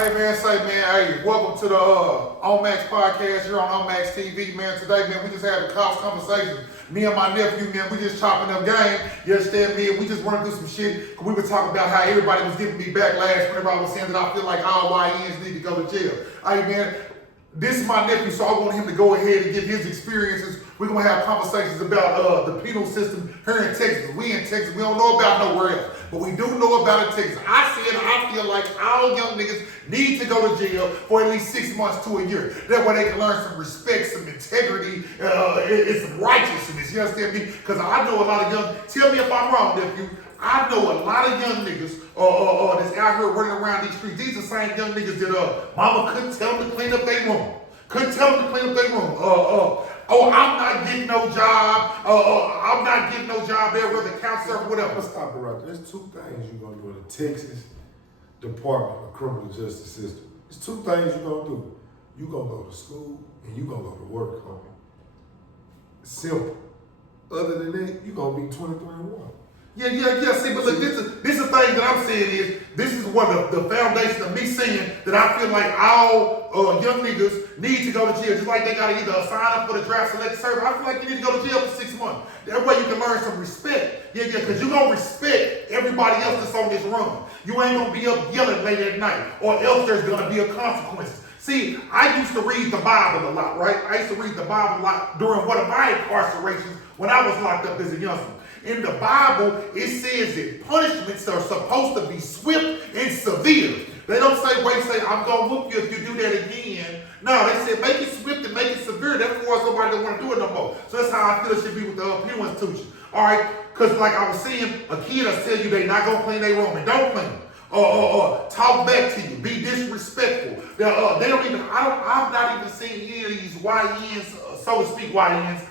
Hey man, hey, welcome to the On Max podcast here on Max TV, man. Today, man, we just had a couch conversation. Me and my nephew, man, we just chopping up game. You understand me? We just running through some shit. We were talking about how everybody was giving me backlash whenever I was saying that I feel like all YNs need to go to jail. Hey man, this is my nephew, so I want him to go ahead and give his experiences. We're gonna have conversations about the penal system here in Texas. We in Texas, we don't know about nowhere else, but we do know about it in Texas. I feel like all young niggas need to go to jail for at least 6 months to a year. That way they can learn some respect, some integrity, and some righteousness. You understand me? Because I know a lot of young. Tell me if I'm wrong, nephew. I know a lot of young niggas that's out here running around these streets. These are the same young niggas that mama couldn't tell them to clean up their room. Couldn't tell them to clean up their room. I'm not getting no job. I'm not getting no job there with the counselor or whatever. Let's stop it right there. There's two things you're going to do in the Texas Department of Criminal Justice System. There's two things you're going to do. You're going to go to school and you're going to go to work, homie. Simple. Other than that, you're going to be 23-1. Yeah. See, but look, this is the thing that I'm saying is, this is one of the foundation of me saying that I feel like all young niggas need to go to jail. Just like they got to either sign up for the draft select service. I feel like you need to go to jail for 6 months. That way you can learn some respect. Yeah, because you're going to respect everybody else that's on this run. You ain't going to be up yelling late at night, or else there's going to be a consequences. See, I used to read the Bible a lot, right? I used to read the Bible a lot during one of my incarcerations when I was locked up as a youngster. In the Bible, it says that punishments are supposed to be swift and severe. They don't say, I'm going to whoop you if you do that again. No, they said make it swift and make it severe. Therefore, somebody don't want to do it no more. So that's how I feel it should be with the penal institution. All right? Because like I was saying, a kid will tell you they not going to clean their room and don't clean it. Talk back to you, be disrespectful. They don't even, I've not even seen any of these YNs, so to speak, YNs,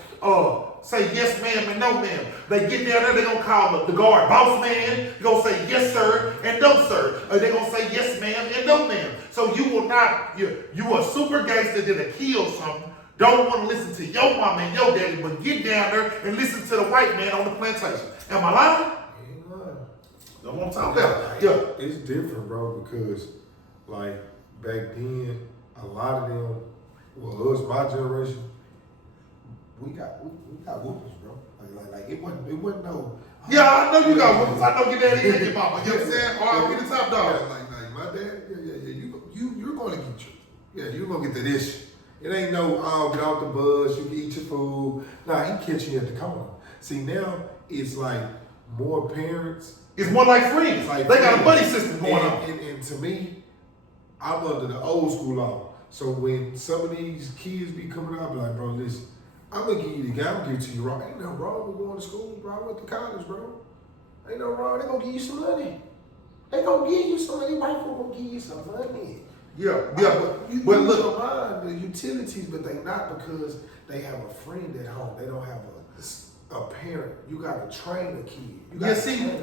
say yes ma'am and no ma'am. They get down there, they're gonna call the guard boss man, they're gonna say yes sir and no sir. They're gonna say yes ma'am and no ma'am. So you will not, you a super gangster that'll kill something, don't want to listen to your mama and your daddy, but get down there and listen to the white man on the plantation. Am I lying? That's what I'm talking about. Yeah. It's different, bro, because like back then, a lot of them, well, us, my generation, we got whoopers, bro. Like it wasn't no. Yeah, I know you got whoopers. I know your daddy and your mama. You know what I'm saying? All right, we the top dog. Yeah, like my dad, you're gonna get you're gonna get to this shit. It ain't no, get off the bus, you can eat your food. Nah, he catch you at the corner. See, now it's like more parents. It's more like friends. Like they got a buddy system going on. And to me, I'm under the old school law. So when some of these kids be coming out, I be like, bro, listen, I'm gonna give you the guy, I'm gonna give it to you wrong. Ain't nothing wrong with going to school, bro. I went to college, bro. Ain't no wrong. They gonna give you some money. They gonna give you some money. White folk gonna give you some money. Yeah. But look, don't mind the utilities, but they not because they have a friend at home. They don't have a parent. You gotta train a kid.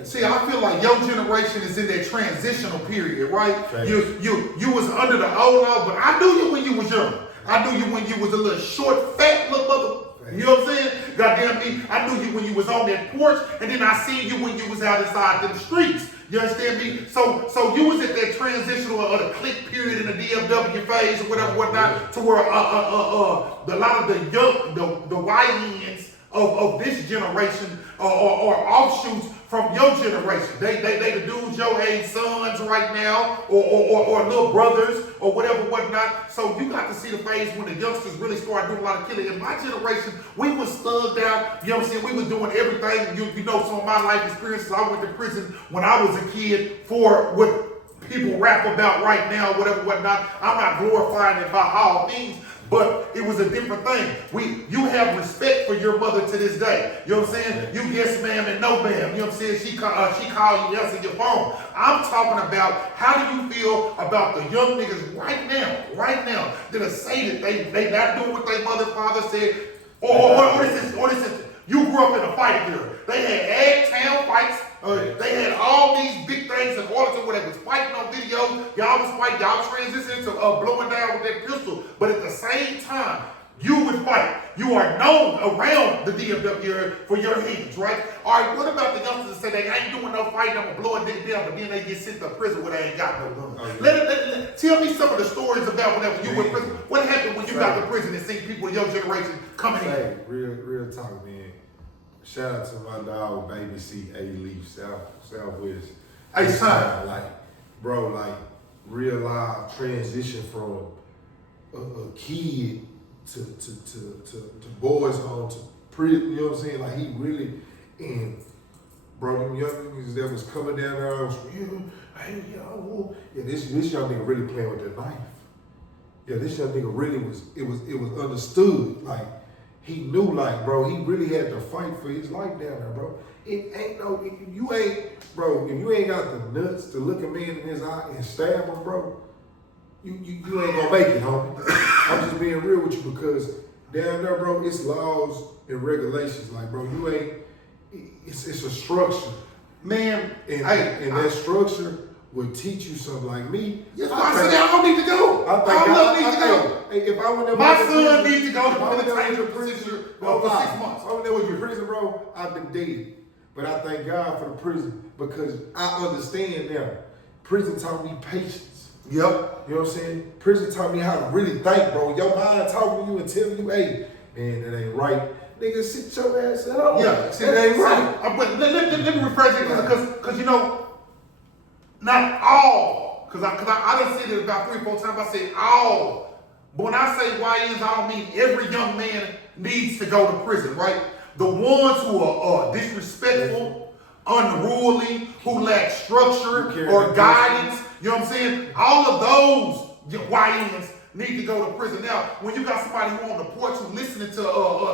See, I feel like your generation is in that transitional period, right? Thanks. You was under the old law, but I knew you when you was young. I knew you when you was a little short, fat little mother. You know what I'm saying? Goddamn me, I knew you when you was on that porch, and then I seen you when you was out inside them streets. You understand me? So you was at that transitional or the click period in the DFW phase or whatnot, to where a lot of the young, the YNs of this generation are offshoots from your generation. They the dudes your age sons right now, or little brothers or whatnot. So you got to see the phase when the youngsters really start doing a lot of killing. In my generation, we was thugged out. You know what I'm saying? We was doing everything. You know some of my life experiences. I went to prison when I was a kid for what people rap about right now, whatnot. I'm not glorifying it by all means. But it was a different thing. You have respect for your mother to this day. You know what I'm saying? You yes ma'am and no ma'am. You know what I'm saying? She called you, answer your phone. I'm talking about how do you feel about the young niggas right now that say that they not doing what their mother and father said, or this you grew up in a fight era. They had egg town fights. They had all these big things in order to where they was fighting on videos. Y'all was fighting. Y'all transitioned to blowing down with that pistol. But at the same time, you would fight. You are known around the DFW area for your hands, right? All right, what about the youngsters that say they ain't doing no fighting, I'm gonna blow a dick down, but then they get sent to prison where they ain't got no gun? Oh, yeah. Tell me some of the stories about whenever you were in prison. What happened when you got to prison and seen people of your generation coming in? Hey, real talk, man. Shout out to my dog, Baby C, A-Leaf, Southwest. Hey, son. Like, bro, like, real live transition from a kid to boys home to prison, you know what I'm saying? Like, he really, and bro, them young niggas that was coming down there, was, this young nigga really playing with that knife. Yeah, this young nigga really was understood. Like, he knew, like, bro, he really had to fight for his life down there, bro. If you ain't got the nuts to look a man in his eye and stab him, bro, you ain't gonna make it, homie. I'm just being real with you because down there, bro, it's laws and regulations. Like, bro, it's a structure. Man, and that structure would teach you something like me. Yes, I said I don't need to go. I need to go. If I went there, my son needs to go to prison for 6 months. If I went there with prison, bro, I've been dead. But I thank God for the prison because I understand now. Prison taught me patience. Yep. You know what I'm saying? Prison taught me how to really think, bro. Your mind talking to you and telling you, hey, man, that ain't right. Nigga, sit your ass at home. Yeah, that ain't right. But let me rephrase it because you know, not all, because I done said it about 3 or 4 times. I said all. But when I say YNs, I don't mean every young man needs to go to prison, right? The ones who are disrespectful, unruly, who lack structure or guidance, you know what I'm saying? All of those YNs need to go to prison. Now, when you got somebody who on the porch who's listening to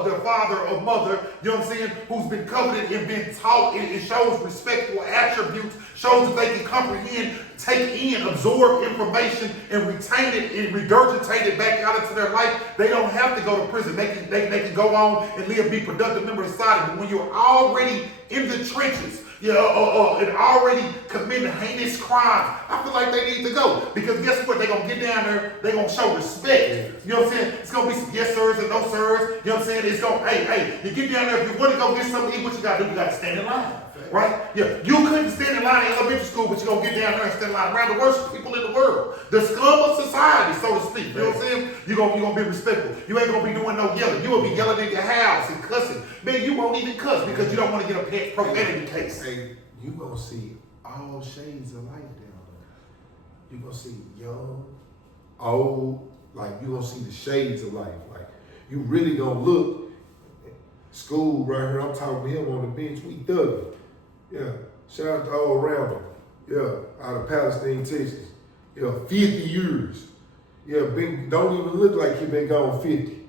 their father or mother, you know what I'm saying, who's been coveted and been taught, it shows respectful attributes, shows that they can comprehend, take in, absorb information, and retain it and regurgitate it back out into their life. They don't have to go to prison. They can go on and live, be productive members of society. But when you're already in the trenches, and already committing heinous crimes, I feel like they need to go. Because guess what? They're going to get down there, they're going to show respect. You know what I'm saying? It's going to be some yes sirs and no sirs. You know what I'm saying? It's going, hey, you get down there, if you want to go get something to eat, what you got to do? You got to stand in line. Right? Yeah, you couldn't stand in line in elementary school, but you're going to get down there and stand in line around the worst people in the world. The scum of society, so to speak. You know what I'm saying? You're going to be respectful. You ain't going to be doing no yelling. You will be yelling in your house and cussing. Man, you won't even cuss because you don't want to get a profanity case. Hey, you going to see all shades of life down there. You're going to see young, old, like you're going to see the shades of life. Like, you really going to look. School right here, I'm talking to him on the bench. We thugging. Yeah. Shout out to old Rambo. Yeah. Out of Palestine, Texas. Yeah. 50 years. Yeah. Don't even look like he been gone 50.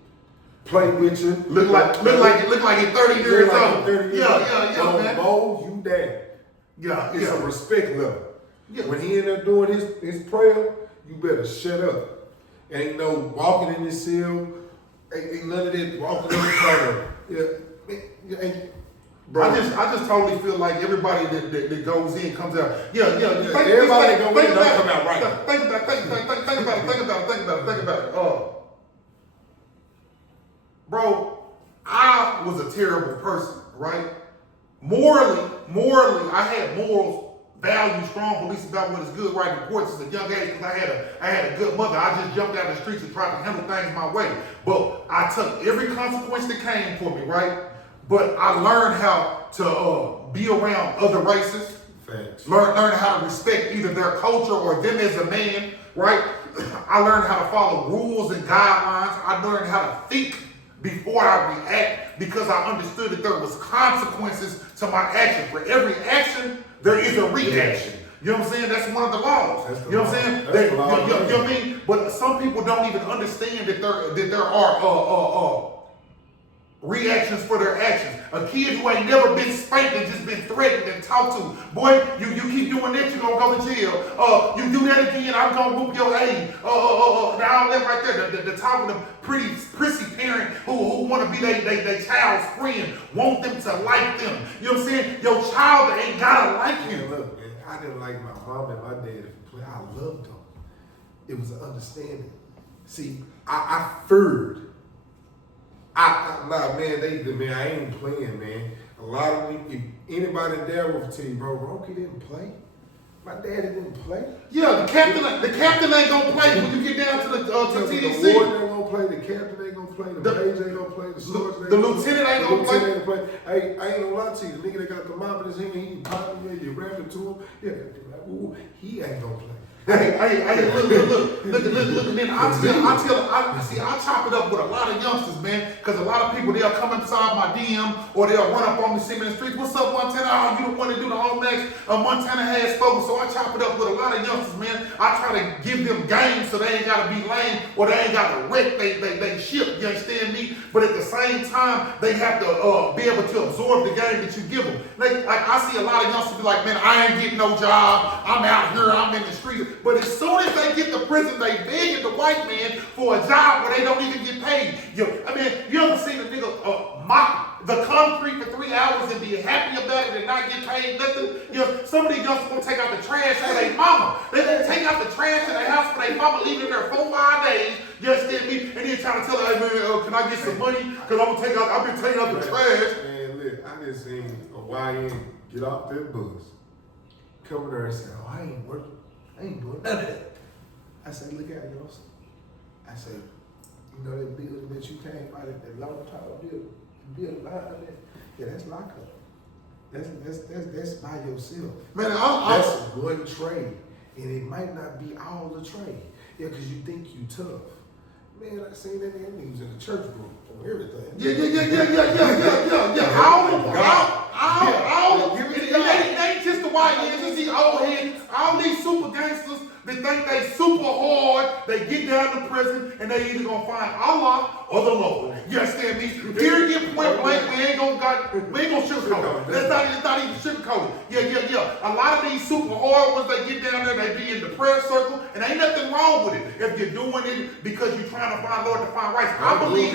Play with you. Look like he's 30 years old. Yeah, man. Mold you down. Yeah. It's a respect level. Yeah. When he in there doing his prayer, you better shut up. Ain't no walking in this cell. Ain't none of that walking on the corner. Yeah, bro. I just totally feel like everybody that goes in comes out. Everybody that goes in don't come out right. Think about it. Bro, I was a terrible person, right? Morally, I had morals, values, strong beliefs about what is good, right, and important since a young age because I had a good mother. I just jumped out of the streets and tried to handle things my way. But I took every consequence that came for me, right? But I learned how to be around other races. Facts. Learn how to respect either their culture or them as a man, right? I learned how to follow rules and guidelines. I learned how to think before I react because I understood that there was consequences to my action. For every action, there is a reaction. You know what I'm saying? That's one of the laws. You know what I'm saying? You know what I mean? But some people don't even understand that there are reactions for their actions. A kid who ain't never been spanked and just been threatened and talked to, boy, you keep doing that, you're gonna go to jail. You do that again, I'm gonna whoop your ass. All that right there, the talking of pretty prissy parent who want to be their child's friend, want them to like them. You know what I'm saying? Your child ain't gotta like you. Look, man, I didn't like my mom and my dad to play. I loved them. It was an understanding. See, I feared Nah, man, I ain't playing, man. A lot of them, if anybody there will tell you, bro, Rocky didn't play. My daddy didn't play. Yeah, the captain ain't gonna play when you get down to the TDC. The warden ain't gonna play, the captain ain't gonna play, the major ain't gonna play, the sergeant the lieutenant ain't gonna play. Ain't gonna play. Hey, I ain't gonna lie to you. The nigga that got the mop in his hand, he popping there, you rapping to him. Yeah, ooh, he ain't gonna play. Hey, look, and then I chop it up with a lot of youngsters, man, because a lot of people, they'll come inside my DM or they'll run up on me, see me in the streets, what's up, Montana? Oh, you the one to do the home next. Montana has spoken, so I chop it up with a lot of youngsters, man. I try to give them games so they ain't got to be lame or they ain't got to wreck they ship, you understand me? But at the same time, they have to be able to absorb the game that you give them. Like I see a lot of youngsters be like, man, I ain't getting no job. I'm out here, I'm in the streets. But as soon as they get to prison, they begging the white man for a job where they don't even get paid. You ever seen a nigga mop the concrete for 3 hours and be happy about it and not get paid nothing? Some of these youngsters gonna take out the trash for their mama. They gonna take out the trash in the house for their mama, leaving there 4-5 days. You understand me? And then trying to tell her, hey man, can I get some money? Because I've been taking out the trash. Man, look, I just seen a YN get off that bus, come there and say, oh, I ain't working. I ain't doing none of that. I said, look at yours. I said, you know that building that you came out of, that long tall building behind that? Yeah, that's lockup. That's by yourself. Man, that's one trade. And it might not be all the trade. Yeah, because you think you tough. Man, I seen that niggas in the church room on everything. Yeah. It ain't just the white men, it's these old heads, all these super gangsters that think they super hard, they get down to prison and they either gonna find Allah or the Lord. You understand me? Period, point blank, we ain't gonna sugarcoat it. That's not even sugarcoat it. Yeah. A lot of these super hard ones, they get down there, they be in the prayer circle, and ain't nothing wrong with it. If you're doing it because you're trying to find Lord to find rights. I believe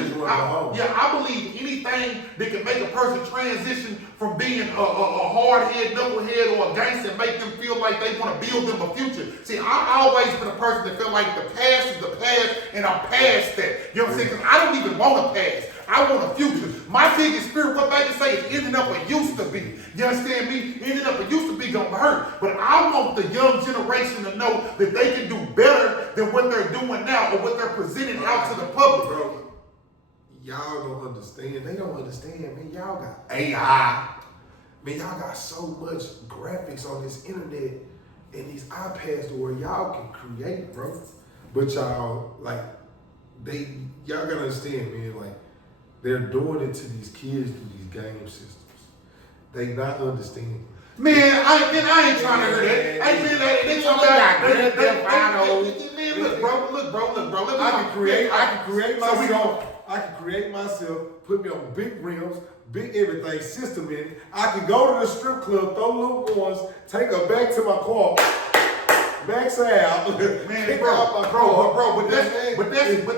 anything that can make a person transition from being a hard-head, knucklehead, or a gangster and make them feel like they want to build them a future. See, I've always been a person that felt like the past is the past, and I'm past that. You know what I'm saying? Because I don't even want a past. I want a future. My biggest fear, what baby say, is ending up a used to be. You understand me? Ending up a used to be gonna hurt. But I want the young generation to know that they can do better than what they're doing now or what they're presenting out to the public. Bro, y'all don't understand. They don't understand, man. Y'all got AI. Man, y'all got so much graphics on this internet and these iPads to where y'all can create, bro. But y'all, like, y'all gotta understand, man, like, they're doing it to these kids through these game systems. They not understanding. Man, I ain't trying to hear that. I ain't saying that. They talking about look, bro. I can create myself, put me on big rims, big everything, system in it. I can go to the strip club, throw little ones, take her back to my car, max out, man, bro. But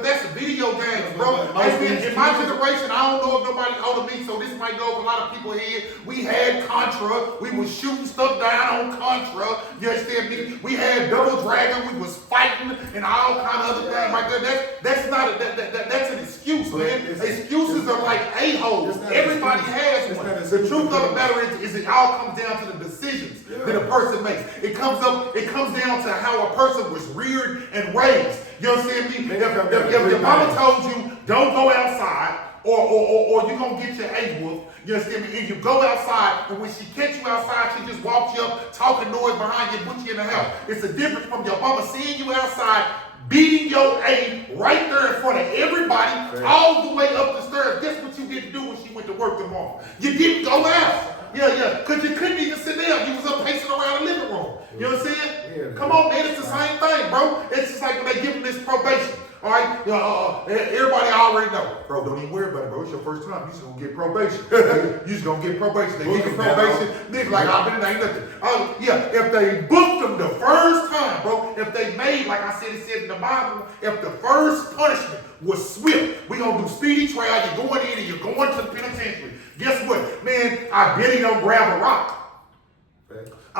that's video games, bro. In my generation, I don't know if nobody older me, so this might go over a lot of people's head. We had Contra. We was shooting stuff down on Contra. You understand me? We had Double Dragon. We was fighting and all kind of other things right there. That's an excuse, man. Excuses are like a-holes. Everybody has one. The truth of the matter is it all comes down to the decisions that a person makes. It comes down to how a person was reared and raised. You understand me? If your mama told you don't go outside, or you're gonna get your A-whoop, you understand me? And you go outside, and when she catch you outside, she just walks you up, talking noise behind you, put you in the house. It's a difference from your mama seeing you outside, beating your A right there in front of everybody, all the way up the stairs. Guess what you didn't do when she went to work tomorrow? You didn't go out. Yeah, because you couldn't even sit down. You was up pacing around the living room. You know what I'm saying? Yeah, come on, man. It's the same thing, bro. It's just like when they give them this probation. All right? Everybody already know. Bro, don't even worry about it, bro. It's your first time. You just going to get probation. You just going to get probation. They give you probation. Nigga, like, I've been there, ain't nothing. If they booked them the first time, bro, if they made, like I said, it said in the Bible, if the first punishment was swift, we going to do speedy trial. You're going in and you're going to the penitentiary. Guess what? Man, I bet he don't grab a rock.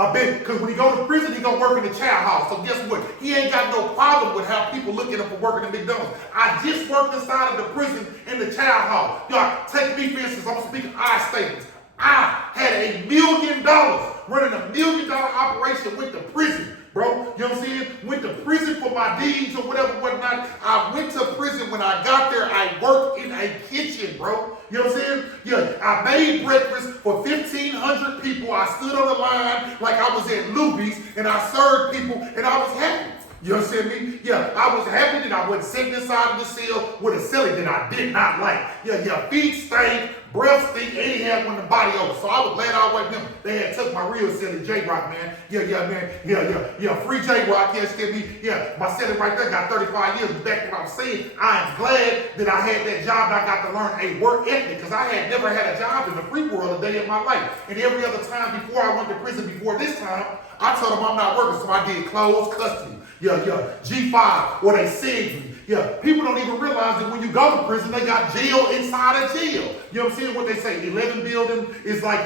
I bet, because when he go to prison, he gonna work in the child house. So guess what? He ain't got no problem with how people look at him for working in McDonald's. I just worked inside of the prison in the child house. Y'all, take me for instance, I'm speaking I statements. I had $1 million running $1 million operation with the prison. Bro, you know what I'm saying? Went to prison for my deeds or whatnot. I went to prison. When I got there, I worked in a kitchen, bro. You know what I'm saying? Yeah, I made breakfast for 1,500 people. I stood on the line like I was at Luby's, and I served people, and I was happy. You understand me? Yeah, I was happy that I wasn't sitting inside of the cell with a celly that I did not like. Yeah, feet stank, breath stink, and he had one in the body over. So I was glad I wasn't him. They had took my real celly, J-Rock, man. Yeah, free J-Rock, yeah, excuse me. Yeah, my celly right there got 35 years. But back to what I was saying, I am glad that I had that job and I got to learn a work ethic, because I had never had a job in the free world a day in my life. And every other time before I went to prison, before this time, I told them I'm not working, so I did closed custody. Yeah, G5, or they saved me. Yeah, people don't even realize that when you go to prison, they got jail inside of jail. You know what I'm saying? What they say, 11 building is like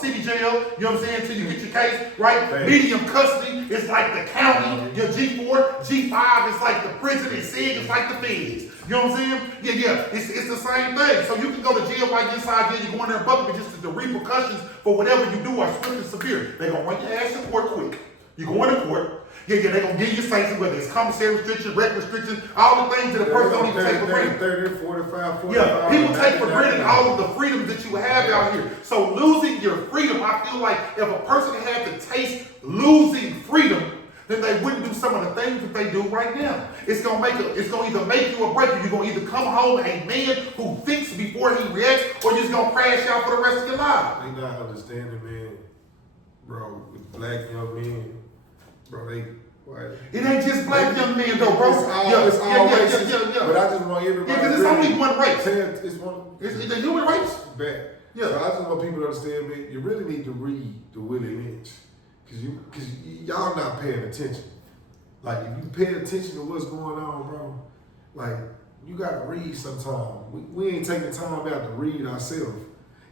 city jail. You know what I'm saying? Until you get your case, right? Right. Medium custody is like the county. Your G4, G5 is like the prison, and SIG is like the feds. You know what I'm saying? Yeah, it's the same thing. So you can go to jail while you're inside jail, you go in there and buck, but just the repercussions for whatever you do are swift and severe. They're going to run your ass to court quick. You go into court. Yeah, they're going to give you sanctions, whether it's commissary restriction, rec restriction, all the things that a person don't even take for granted. 30, 45, 45. Yeah, people take for granted all of the freedoms that you have out here. So losing your freedom, I feel like if a person had to taste losing freedom, then they wouldn't do some of the things that they do right now. It's gonna either make you or break you. You're gonna either come home a man who thinks before he reacts, or you're just gonna crash out for the rest of your life. They not understanding, man, bro, with black young men, bro, it ain't just black young men though, bro. It's all races. But I just want everybody. Yeah, because it's only one race. It's the human race. Bad. Yeah. So I just want people to understand, man, you really need to read the Willie Lynch. Cause y'all not paying attention. Like if you pay attention to what's going on, bro, like you gotta read sometime. We ain't taking time out to read ourselves.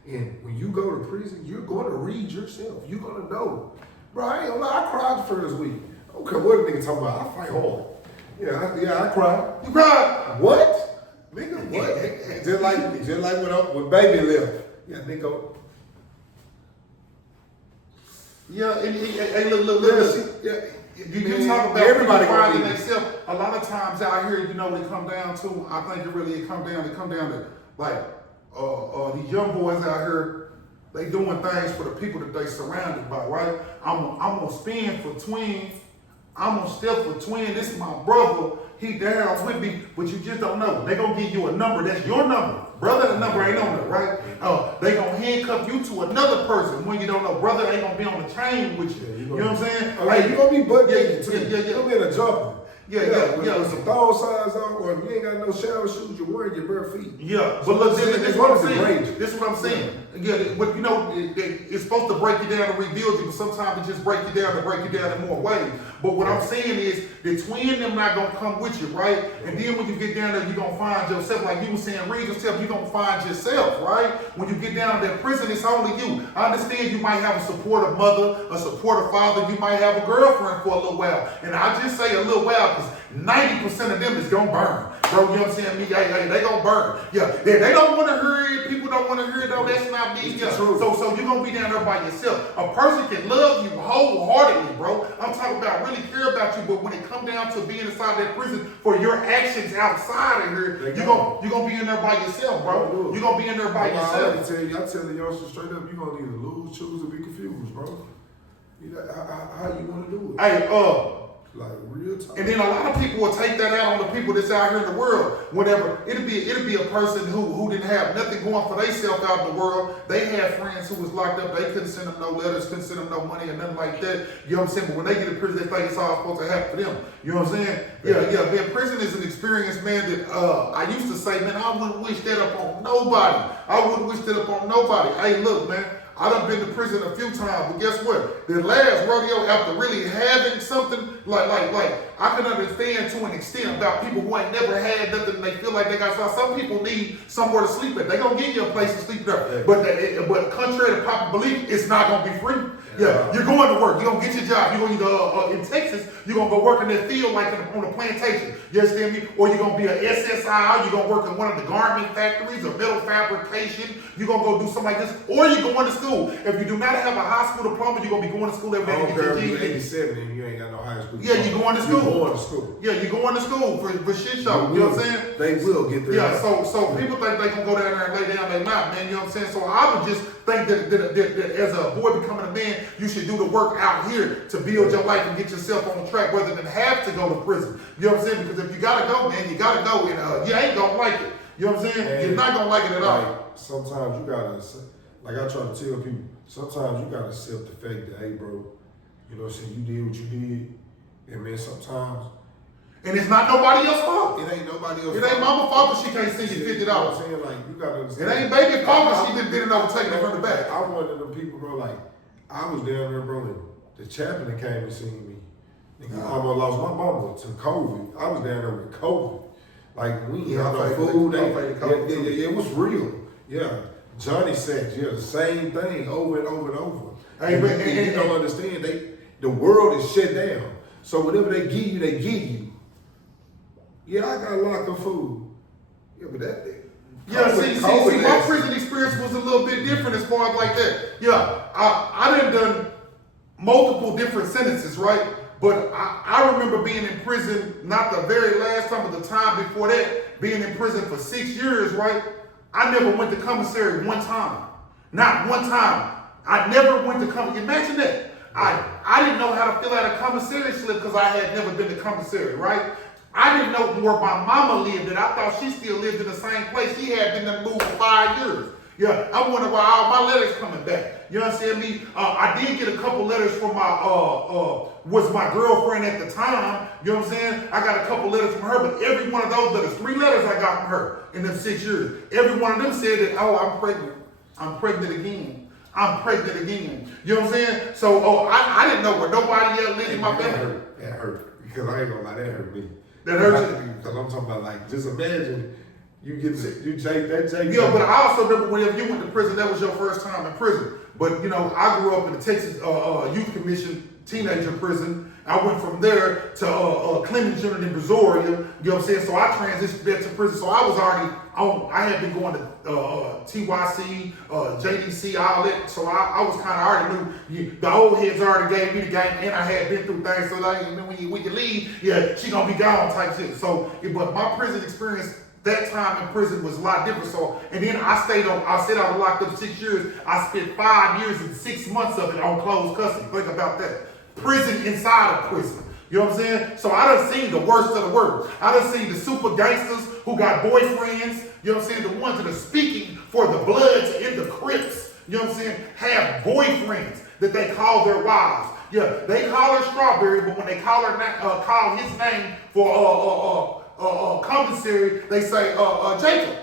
And when you go to prison, you're gonna read yourself. You're gonna know. Bro, I ain't gonna lie, I cried the first week. I don't care what a nigga talking about, I fight hard. Yeah, I cried. You cried? What? Nigga, what? just like when baby left. Yeah, nigga. Yeah, hey, look. Yeah, you talk about everybody finding themselves. A lot of times out here, you know, what it come down to, I think it come down to like these young boys out here, they doing things for the people that they surrounded by, right? I'm gonna spin for twin. I'm gonna step for twin. This is my brother. He down with me, but you just don't know. They gonna give you a number. That's your number. Brother, the number ain't on there, right? They gonna handcuff you to another person when you don't know. Brother ain't gonna be on the chain with you. You know what I'm saying? Like, you gonna be butt naked too. Yeah. You gonna be in a jumper. With some thong size on, or if you ain't got no shower shoes, you're wearing your bare feet. Yeah, but look, this is what I'm saying. This is what I'm saying. Yeah, but you know, it's supposed to break you down and rebuild you, but sometimes it just break you down in more ways. But what I'm saying is, the twin them not gonna come with you, right? And then when you get down there, you're gonna find yourself, like you were saying, read yourself, you're gonna find yourself, right? When you get down to that prison, it's only you. I understand you might have a supportive mother, a supportive father, you might have a girlfriend for a little while. And I just say a little while, because 90% of them is gonna burn. Bro, you know what I'm saying? They gonna burn. Yeah, they don't want to hear it. People don't want to hear it, though. That's not me. Yeah. So you're gonna be down there by yourself. A person can love you wholeheartedly, bro. I'm talking about really care about you, but when it come down to being inside that prison for your actions outside of here, you're gonna be in there by yourself, bro. You're gonna be in there by yourself. I tell the youngsters straight up, you're gonna either lose, choose, or be confused, bro. You know, how you wanna do it? Hey, like real time. And then a lot of people will take that out on the people that's out here in the world. Whenever it'll be a person who didn't have nothing going for themselves out in the world. They had friends who was locked up. They couldn't send them no letters, couldn't send them no money or nothing like that. You know what I'm saying? But when they get to prison, they think it's all supposed to happen for them. You know what I'm saying? Yeah. Man, prison is an experience, man, that I used to say, man, I wouldn't wish that upon nobody. I wouldn't wish that upon nobody. Hey, look, man. I done been to prison a few times, but guess what? The last rodeo, after really having something like I can understand to an extent about people who ain't never had nothing and they feel like they got some people need somewhere to sleep at. They gonna give you a place to sleep there. Yeah. But contrary to popular belief, it's not gonna be free. Yeah, you're going to work. You're going to get your job. You're going to either, in Texas, you're going to go work in that field like on a plantation. You understand me? Or you're going to be an SSI. You're going to work in one of the garment factories or metal fabrication. You're going to go do something like this. Or you're going to school. If you do not have a high school diploma, you're going to be going to school every day to get your GED. 87 and you ain't got no high school. Yeah, you're going to school. You're going to school. Yeah, you're going to school for shit show. You know what I'm saying? They will get there. Yeah, so people think they can go down there and lay down, they not, man. You know what I'm saying? So I would just think that as a boy becoming a man, you should do the work out here to build your life and get yourself on the track rather than have to go to prison. You know what I'm saying? Because if you gotta go, man, you gotta go, and you ain't gonna like it. You know what I'm saying? And you're not gonna like it at all. Sometimes you gotta, like I try to tell people, sometimes you gotta accept the fact that, hey, bro, you know what I'm saying? You did what you did, and man, sometimes. And it's not nobody else's fault. It ain't nobody else's fault. It ain't mama's fault that she can't send you $50. You know what I'm saying? Like, you gotta understand. It ain't baby's fault that she been bending over taking it from the back. I'm one of them people, bro, like, I was down there, bro, and the chaplain came and seen me. Nigga, I almost lost my mama to COVID. I was down there with COVID. Like, we ain't had no food. It was real. Yeah. Johnny Sacks, yeah, the same thing over and over and over. Hey, and you don't understand, the world is shut down. So whatever they give you, they give you. Yeah, I got a lot of food. Yeah, but that thing. Yeah, see, my prison experience was a little bit different as far as like that. Yeah, I done multiple different sentences, right? But I remember being in prison, not the very last time, but the time before that, being in prison for 6 years, right? I never went to commissary one time. Not one time. I never went to commissary. Imagine that. I didn't know how to fill out a commissary slip because I had never been to commissary, right? I didn't know where my mama lived, and I thought she still lived in the same place. She had been in the move for 5 years. Yeah, I wonder why all my letters coming back. You understand me? I did get a couple letters from was my girlfriend at the time. You know what I'm saying? I got a couple letters from her, but every one of those letters, 3 letters I got from her in them 6 years. Every one of them said that, oh, I'm pregnant. I'm pregnant again. I'm pregnant again. You know what I'm saying? So, I didn't know where nobody else lived in my family. That hurt. Because I ain't gonna lie, that hurt me. That hurt you? Because I'm talking about, like, just imagine you take that. Yeah, but I also remember whenever you went to prison, that was your first time in prison. But, you know, I grew up in the Texas Youth Commission teenager prison. I went from there to Clemens Unit in Brazoria. You know what I'm saying? So I transitioned back to prison. So I was already on, I had been going to TYC, JDC, all that. So I was kind of already knew, the old heads already gave me the game, and I had been through things. So like, when you leave, yeah, she gonna be gone type shit. So, but my prison experience, that time in prison was a lot different. So, and then I said I was locked up 6 years. I spent 5 years and 6 months of it on closed custody. Think about that. Prison inside of prison. You know what I'm saying? So I done seen the worst of the worst. I done seen the super gangsters who got boyfriends. You know what I'm saying? The ones that are speaking for the Bloods and the Crips. You know what I'm saying? Have boyfriends that they call their wives. Yeah, they call her Strawberry, but when they call his name for commissary, they say Jacob,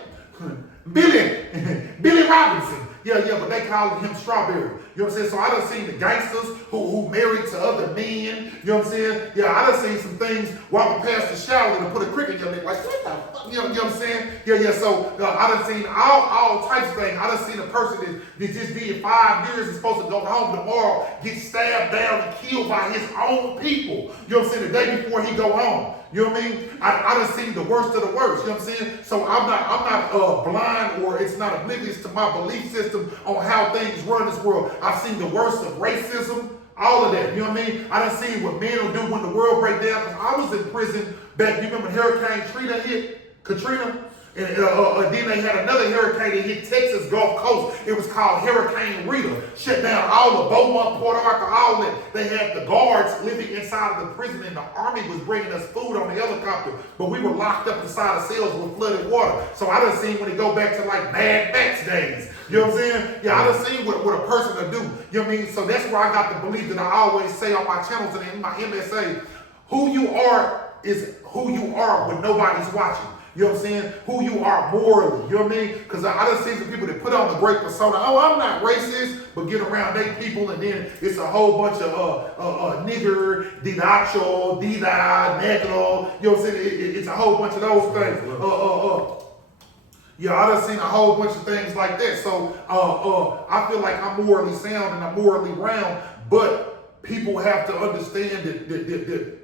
Billy Robinson. Yeah, but they call him Strawberry. You know what I'm saying? So I done seen the gangsters who married to other men. You know what I'm saying? Yeah, I done seen some things walking past the shower and put a crick in your neck. Like, what the fuck? You know what I'm saying? Yeah. So I done seen all types of things. I done seen a person that just did 5 years and supposed to go home tomorrow, get stabbed down and killed by his own people. You know what I'm saying? The day before he go home. You know what I mean? I done seen the worst of the worst. You know what I'm saying? So I'm not blind, or it's not oblivious to my belief system on how things run this world. I've seen the worst of racism, all of that. You know what I mean? I done seen what men will do when the world break down. Cause I was in prison back. You remember Hurricane Katrina? And then they had another hurricane that hit Texas Gulf Coast. It was called Hurricane Rita. Shut down all of Beaumont, Port Arthur, all that. They had the guards living inside of the prison, and the army was bringing us food on the helicopter. But we were locked up inside of cells with flooded water. So I done seen when it go back to like Mad Max days. You know what I'm saying? Yeah, I done seen what a person will do. You know what I mean? So that's where I got the belief that I always say on my channels and in my MSA, who you are is who you are when nobody's watching. You know what I'm saying? Who you are morally. You know what I mean? Because I done seen some people that put on the great persona. Oh, I'm not racist, but get around they people, and then it's a whole bunch of nigger, didacho, dida, negro. You know what I'm saying? It's a whole bunch of those things. Yeah, I done seen a whole bunch of things like that. So I feel like I'm morally sound and I'm morally round, but people have to understand that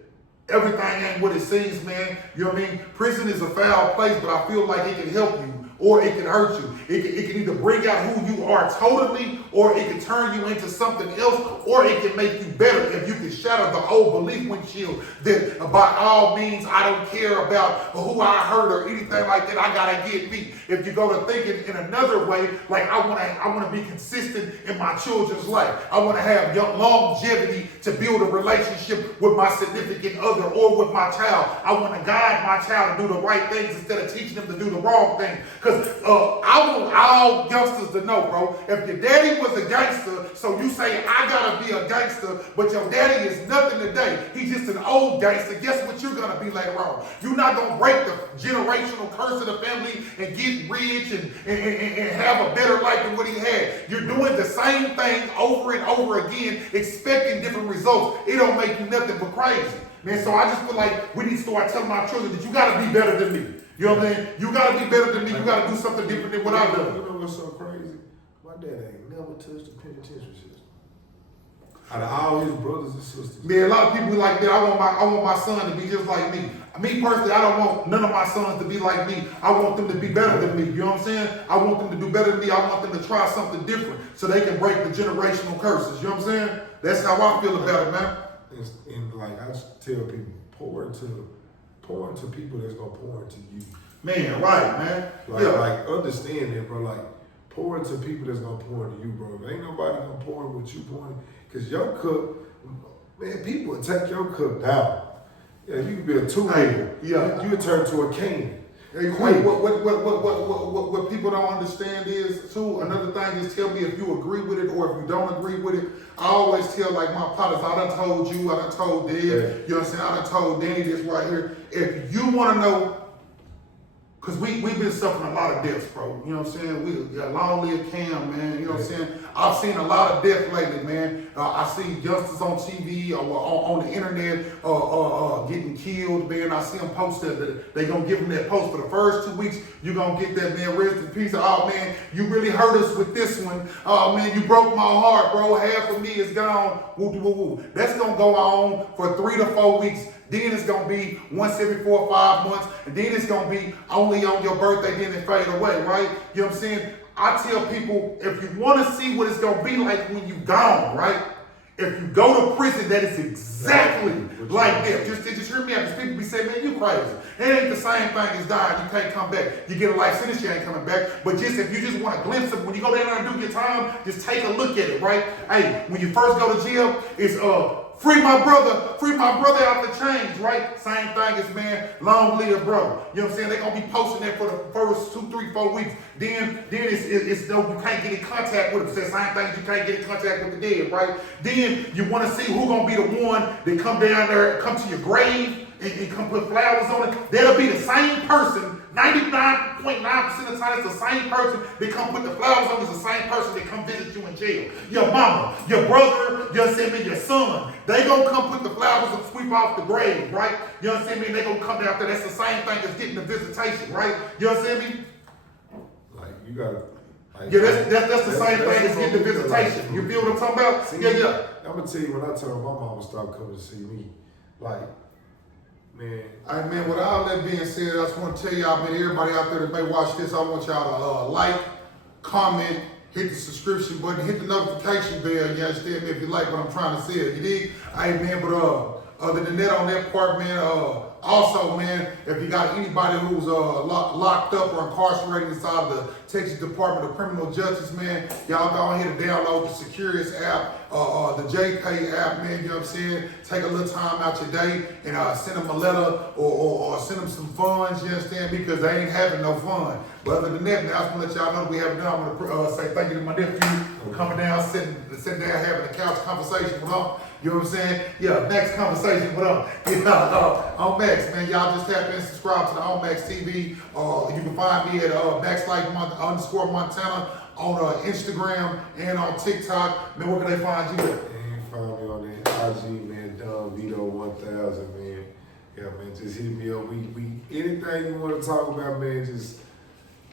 everything ain't what it seems, man. You know what I mean? Prison is a foul place, but I feel like it can help you or it can hurt you. It can either bring out who you are totally, or it can turn you into something else, or it can make you better if you can shatter the old belief windshield that by all means I don't care about who I hurt or anything like that. I gotta get me. If you go to thinking in another way, like I wanna be consistent in my children's life. I wanna have longevity to build a relationship with my significant other or with my child. I wanna guide my child to do the right things instead of teaching them to do the wrong thing. Because I want all youngsters to know, bro, if your daddy was a gangster, so you say, I gotta be a gangster, but your daddy is nothing today. He's just an old gangster. Guess what you're gonna be later on? You're not gonna break the generational curse of the family and get rich and have a better life than what he had. You're doing the same thing over and over again, expecting different results. It don't make you nothing but crazy. Man, so I just feel like we need to start telling our children that you gotta be better than me. You know what I mean? You gotta be better than me. You gotta do something different than what I've done. You know what's so crazy? My dad ain't never touched the penitentiary system. Out of all his brothers and sisters. Man, a lot of people like that. I want my son to be just like me. Me personally, I don't want none of my sons to be like me. I want them to be better than me. You know what I'm saying? I want them to do better than me. I want them to try something different so they can break the generational curses. You know what I'm saying? That's how I feel about it, man. And like I just tell people, pour into people that's gonna pour into you. Man, right, man. Like understand that, bro. Like pour into people that's gonna pour into you, bro. Ain't nobody gonna pour in what you pouring, cause your cup, man, people will take your cup down. Yeah, you can be a two-liter. Yeah, you turn to a can. Hey, what people don't understand is too. Another thing is tell me if you agree with it or if you don't agree with it. I always tell like my partners, I done told you, I done told Dad, you know what I'm saying? I done told Danny this right here. If you want to know. Because we've been suffering a lot of deaths, bro. You know what I'm saying? Long live Cam, man. You know what I'm saying? I've seen a lot of death lately, man. I see youngsters on TV or on the internet getting killed, man. I see them post that they going to give them that post for the first 2 weeks. You're going to get that, man, rest in peace. Oh, man, you really hurt us with this one. Oh, man, you broke my heart, bro. Half of me is gone. Woo, woo, woo. That's going to go on for 3 to 4 weeks. Then it's going to be once every 4 or 5 months. And then it's going to be only on your birthday, then it fade away, right? You know what I'm saying? I tell people, if you want to see what it's going to be like when you gone, right? If you go to prison, that is exactly like that. Just hear me out. Because people be saying, man, you crazy. It ain't the same thing as dying. You can't come back. You get a life sentence, you ain't coming back. But just if you just want a glimpse of when you go down there and do your time, just take a look at it, right? Hey, when you first go to jail, it's free my brother out the chains, right? Same thing as, man, long live brother. You know what I'm saying? They're going to be posting that for the first 2, 3, 4 weeks. Then it's no, you can't get in contact with them. It's the same thing as you can't get in contact with the dead, right? Then you want to see who's going to be the one that come down there, come to your grave and come put flowers on it. That'll be the same person. 99.9% of the time, it's the same person that come put the flowers on. It's the same person that come visit you in jail. Your mama, your brother, you understand me, your son. They gonna come put the flowers and sweep off the grave, right? You understand me? They gonna come down there. That's the same thing as getting the visitation, right? You understand me? Like you gotta. Like, yeah, that's the same thing as getting the visitation. You feel what I'm talking about? See, yeah. I'm gonna tell you when I told my mama stop coming to see me, like. Man. All right, man, with all that being said, I just want to tell y'all, man, everybody out there that may watch this, I want y'all to like, comment, hit the subscription button, hit the notification bell, you understand me, if you like what I'm trying to say, you dig? All right, man, but other than that, on that part, man, also, man, if you got anybody who's locked up or incarcerated inside of the Texas Department of Criminal Justice, man, y'all go ahead and download the Securious app, the JPay app, man, you know what I'm saying? Take a little time out your day and send them a letter or send them some funds, you understand me? Because they ain't having no fun. But other than that, man, I just want to let y'all know that we haven't done. I want to say thank you to my nephew for coming down, sitting down, having a couch conversation with them. You know what I'm saying? Yeah, next conversation with them. Yeah, oh man. Max, man. Y'all just tap in, subscribe to the On Max TV. You can find me at Maxlyfe_Montana on Instagram and on TikTok. Man, where can they find you at? Man, find me on that IG, man, Vito 1000, man. Yeah, man, just hit me up. We anything you want to talk about, man, just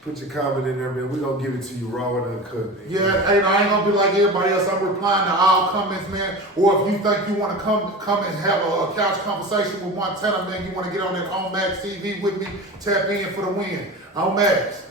put your comment in there, man. We gonna give it to you raw and uncut, man. Yeah, hey, I ain't gonna be like everybody else. I'm replying to all comments, man. Or if you think you want to come and have a couch conversation with Montana, man, you want to get on that On Max TV with me, tap in for the win. On Max.